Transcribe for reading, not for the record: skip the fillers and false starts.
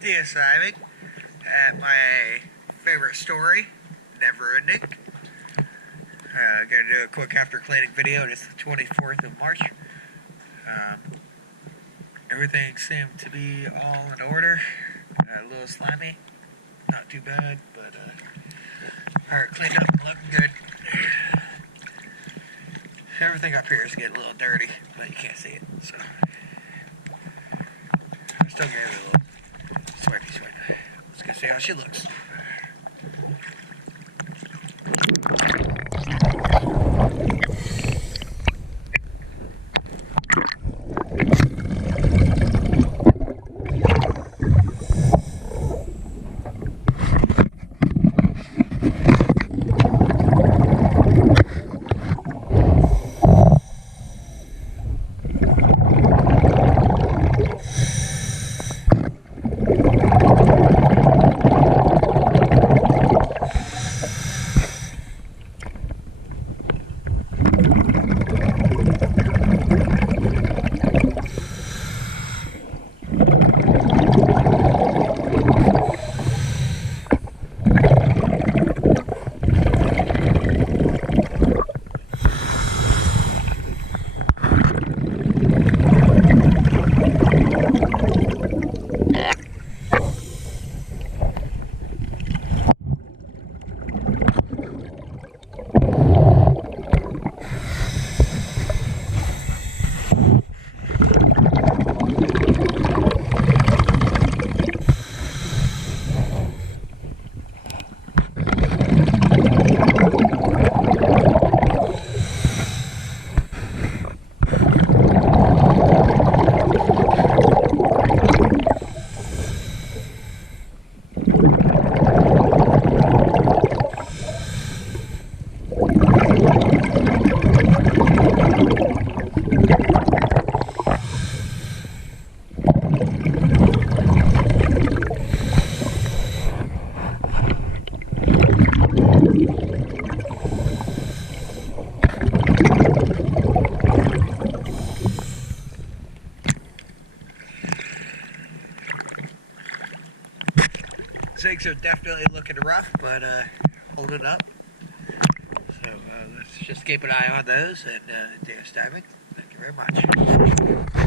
Deciding at my favorite story, Never Ending. Gonna do a quick after cleaning video. It is the 24th of March. Everything seemed to be all in order. A little slimy, not too bad, but alright, cleaned up and looking good. Everything up here is getting a little dirty, but you can't see it, so I still gave it a little swipey swipe. Let's go see how she looks. Zigs are definitely looking rough, but holding up. So let's just keep an eye on those and do a diving. Thank you very much.